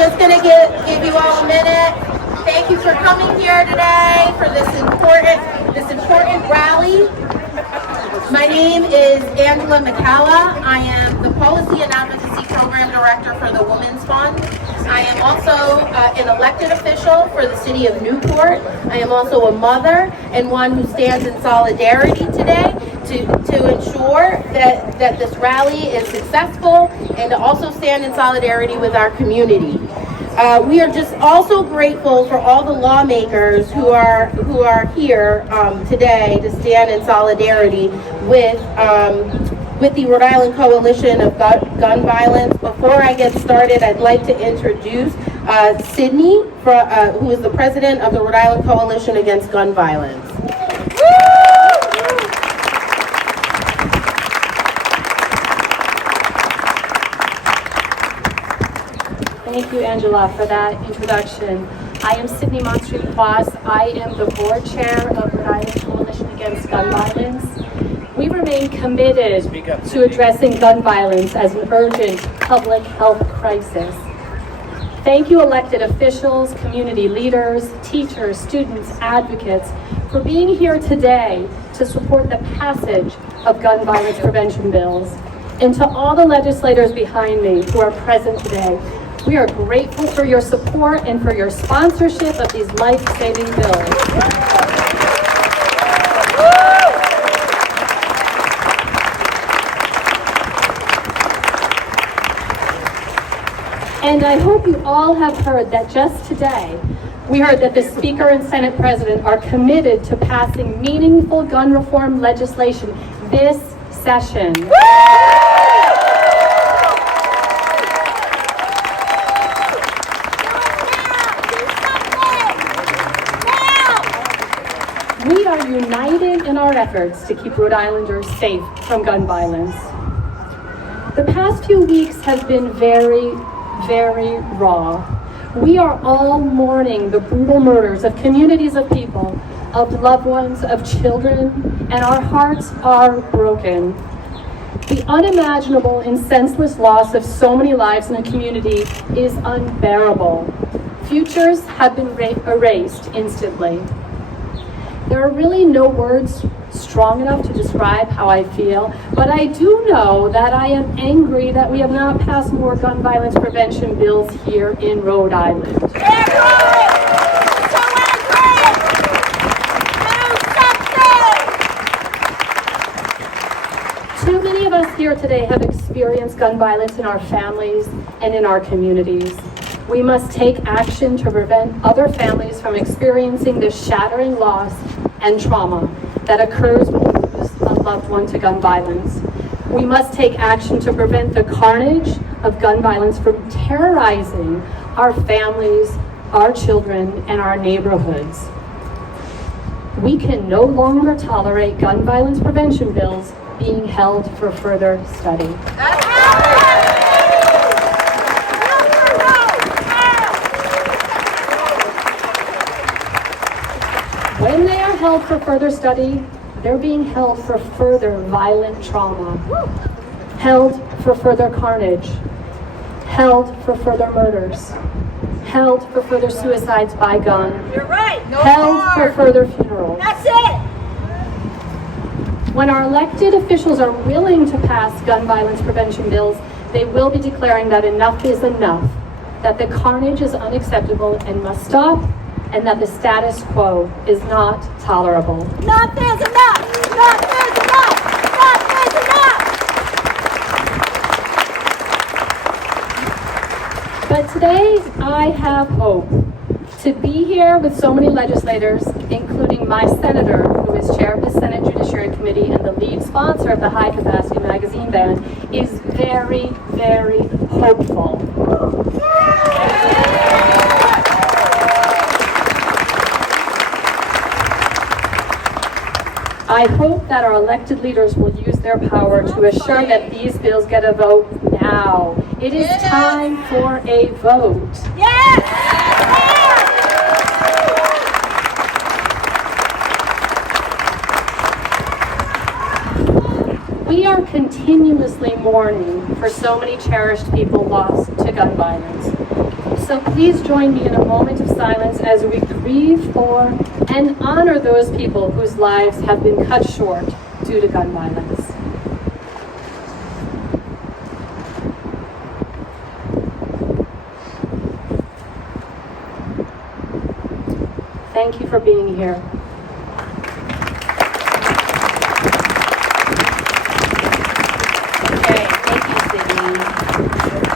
just going to give you all a minute. Thank you for coming here today for this important rally. My name is McCalla. I am the Policy and Advocacy Program Director for the Women's Fund. I am also an elected official for the city of Newport. I am also a mother and one who stands in solidarity today to ensure that this rally is successful and to also stand in solidarity with our community. We are just also grateful for all the lawmakers who are here today to stand in solidarity with the Rhode Island Coalition of Gun Violence. Before I get started, I'd like to introduce Sydney, who is the president of the Rhode Island Coalition Against Gun Violence. Thank you, Angela, for that introduction. I am Sydney Monstreet-Quas. I am the board chair of Rhode Island Coalition Against Gun Violence. We remain committed to addressing gun violence as an urgent public health crisis. Thank you, elected officials, community leaders, teachers, students, advocates, for being here today to support the passage of gun violence prevention bills. And to all the legislators behind me who are present today, we are grateful for your support and for your sponsorship of these life-saving bills. And I hope you all have heard that just today, we heard that the Speaker and Senate President are committed to passing meaningful gun reform legislation this session. We are united in our efforts to keep Rhode Islanders safe from gun violence. The past few weeks have been very raw. We are all mourning the brutal murders of communities of people, of loved ones, of children, and our hearts are broken. The unimaginable and senseless loss of so many lives in a community is unbearable. Futures have been erased instantly. There are really no words strong enough to describe how I feel, but I do know that I am angry that we have not passed more gun violence prevention bills here in Rhode Island. Too many of us here today have experienced gun violence in our families and in our communities. We must take action to prevent other families from experiencing the shattering loss and trauma that occurs when you lose a loved one to gun violence. We must take action to prevent the carnage of gun violence from terrorizing our families, our children, and our neighborhoods. We can no longer tolerate gun violence prevention bills being held for further study. When they are held for further study, they're being held for further violent trauma, held for further carnage, held for further murders, held for further suicides by gun, You're right. No held more. for further funerals. That's it. When our elected officials are willing to pass gun violence prevention bills, they will be declaring that enough is enough, that the carnage is unacceptable and must stop, and that the status quo is not tolerable. Enough is enough. Enough is enough. Enough is enough. But today, I have hope to be here with so many legislators, including my senator, who is chair of the Senate Judiciary Committee and the lead sponsor of the High Capacity Magazine ban, is very hopeful. I hope that our elected leaders will use their power to assure that these bills get a vote now. It is time for a vote. Yes. We are continuously mourning for so many cherished people lost to gun violence. So please join me in a moment of silence as we grieve for and honor those people whose lives have been cut short due to gun violence. Thank you for being here.